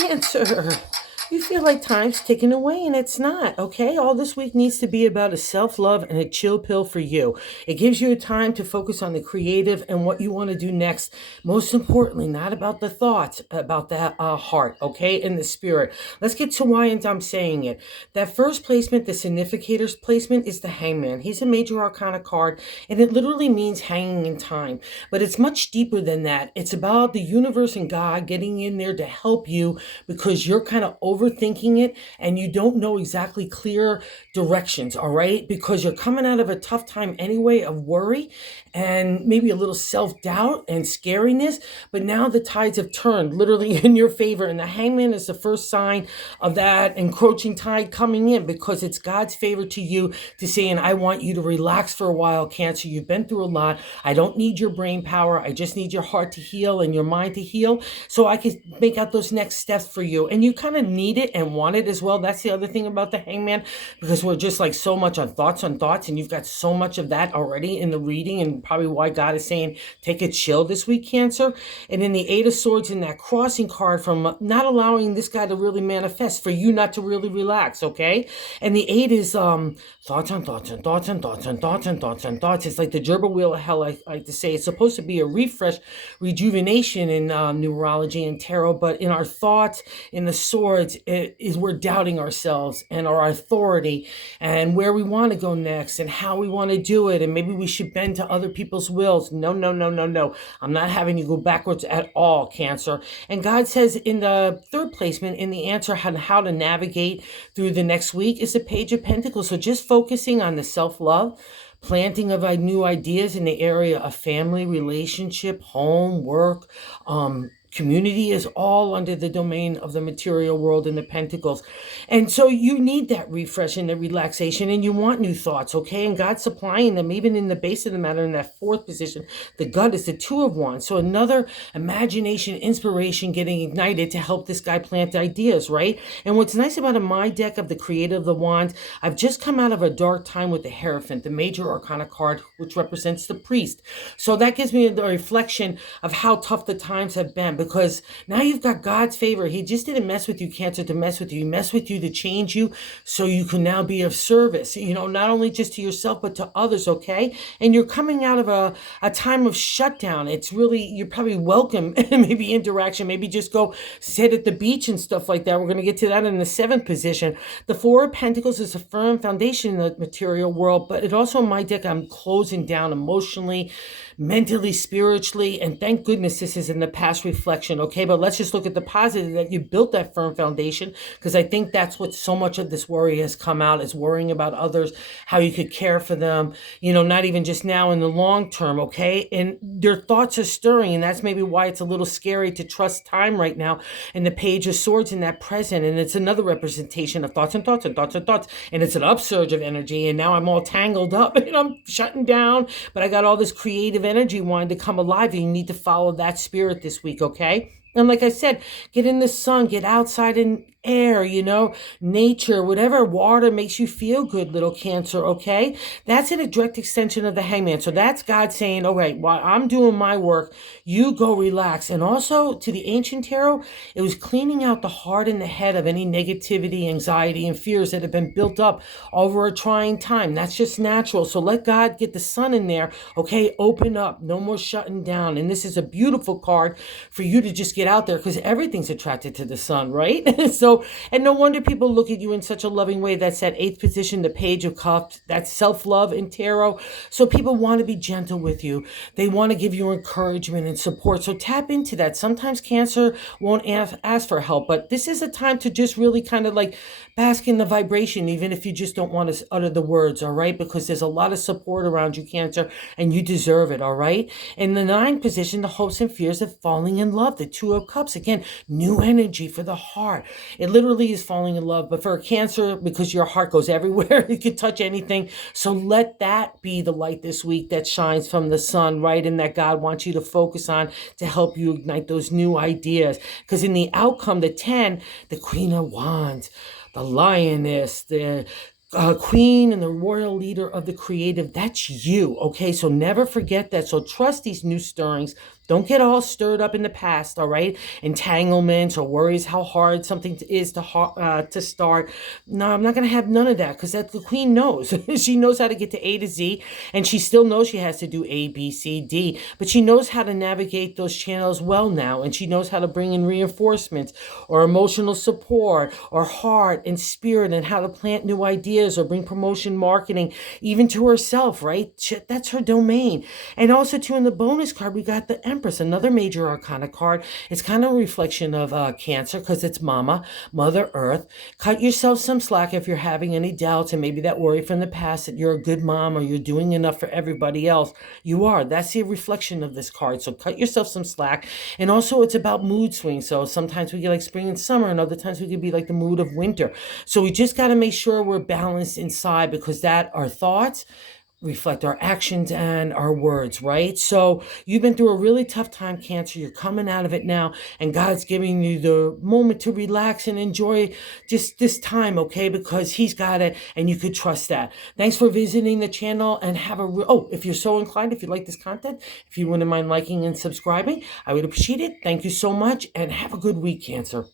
Cancer, you feel like time's ticking away and it's not, okay? All this week needs to be about a self-love and a chill pill for you. It gives you time to focus on the creative and what you want to do next. Most importantly, not about the thoughts, about that heart, okay? And the spirit. Let's get to why and I'm saying it. That first placement, the significator's placement, is the hangman. He's a major arcana card and it literally means hanging in time. But it's much deeper than that. It's about the universe and God getting in there to help you because you're kind of overthinking it and you don't know exactly clear directions, all right? Because you're coming out of a tough time anyway of worry and maybe a little self-doubt and scariness, but now the tides have turned literally in your favor, and the hangman is the first sign of that encroaching tide coming in because it's God's favor to you to saying, I want you to relax for a while, Cancer. You've been through a lot. I don't need your brain power. I just need your heart to heal and your mind to heal so I can make out those next steps for you. And you kind of need it and want it as well. That's the other thing about the hangman, because we're just like so much on thoughts, and you've got so much of that already in the reading, and probably why God is saying, take a chill this week, Cancer. And in the Eight of Swords, in that crossing card from not allowing this guy to really manifest, for you not to really relax, okay? And the eight is thoughts on thoughts and thoughts and thoughts and thoughts and thoughts and thoughts. It's like the gerbil wheel of hell, I like to say. It's supposed to be a refresh, rejuvenation in numerology and tarot, but in our thoughts, in the swords, it is we're doubting ourselves and our authority and where we want to go next and how we want to do it, and maybe we should bend to other people's wills. No, no, no, no, no. I'm not having you go backwards at all, Cancer. And God says in the third placement, in the answer on how to navigate through the next week, is the Page of Pentacles. So just focusing on the self-love, planting of new ideas in the area of family, relationship, home, work, community is all under the domain of the material world and the pentacles. And so you need that refresh and the relaxation, and you want new thoughts, okay? And God's supplying them even in the base of the matter in that fourth position. The gut is the Two of Wands. So another imagination, inspiration getting ignited to help this guy plant ideas, right? And what's nice about my deck of the Creator of the Wands, I've just come out of a dark time with the Hierophant, the major arcana card, which represents the priest. So that gives me a reflection of how tough the times have been, because now you've got God's favor. He just didn't mess with you, Cancer, to mess with you. He messed with you to change you so you can now be of service, not only just to yourself, but to others, okay? And you're coming out of a time of shutdown. It's really, you're probably welcome, maybe interaction, maybe just go sit at the beach and stuff like that. We're going to get to that in the seventh position. The Four of Pentacles is a firm foundation in the material world, but it also, in my deck, I'm closing down emotionally, mentally, spiritually, and thank goodness this is in the past reflection, okay? But let's just look at the positive, that you built that firm foundation, because I think that's what so much of this worry has come out, is worrying about others, how you could care for them, not even just now, in the long term, okay? And their thoughts are stirring, and that's maybe why it's a little scary to trust time right now. And the Page of Swords in that present, and it's another representation of thoughts and thoughts and thoughts and thoughts, and it's an upsurge of energy, and now I'm all tangled up, and I'm shutting down, but I got all this creative energy wanting to come alive, and you need to follow that spirit this week, okay? And like I said, get in the sun, get outside in air, nature, whatever, water makes you feel good, little Cancer, okay? That's in a direct extension of the hangman. So that's God saying, all right, while I'm doing my work, you go relax. And also to the ancient tarot, it was cleaning out the heart and the head of any negativity, anxiety, and fears that have been built up over a trying time. That's just natural. So let God get the sun in there, okay? Open up, no more shutting down. And this is a beautiful card for you to just get out there, because everything's attracted to the sun, right? So, and no wonder people look at you in such a loving way. That's that eighth position, the Page of Cups. That's self-love in tarot. So people want to be gentle with you. They want to give you encouragement and support. So tap into that. Sometimes Cancer won't ask for help, but this is a time to just really kind of like bask in the vibration, even if you just don't want to utter the words, all right? Because there's a lot of support around you, Cancer, and you deserve it, all right? In the ninth position, the hopes and fears of falling in love, the Two of Cups. Again, new energy for the heart. It literally is falling in love, but for a Cancer, because your heart goes everywhere, it could touch anything. So let that be the light this week that shines from the sun, right? And that God wants you to focus on to help you ignite those new ideas. Because in the outcome, the 10, the Queen of Wands, the Lioness, the queen and the royal leader of the creative, that's you, okay? So never forget that. So trust these new stirrings. Don't get all stirred up in the past, all right? Entanglements or worries how hard something is to start. No, I'm not going to have none of that, because that the queen knows. She knows how to get to A to Z, and she still knows she has to do A, B, C, D, but she knows how to navigate those channels well now, and she knows how to bring in reinforcements or emotional support or heart and spirit, and how to plant new ideas or bring promotion marketing even to herself, right? That's her domain. And also, too, in the bonus card, we got the Empress, another major arcana card. It's kind of a reflection of Cancer, because it's Mother Earth. Cut yourself some slack if you're having any doubts and maybe that worry from the past that you're a good mom or you're doing enough for everybody else. You are. That's the reflection of this card. So cut yourself some slack. And also, it's about mood swings. So sometimes we get like spring and summer, and other times we could be like the mood of winter. So we just got to make sure we're balanced inside, because that our thoughts reflect our actions and our words, right? So you've been through a really tough time, Cancer. You're coming out of it now, and God's giving you the moment to relax and enjoy just this time, okay? Because He's got it, and you could trust that. Thanks for visiting the channel, and have if you're so inclined, if you like this content, if you wouldn't mind liking and subscribing, I would appreciate it. Thank you so much, and have a good week, Cancer.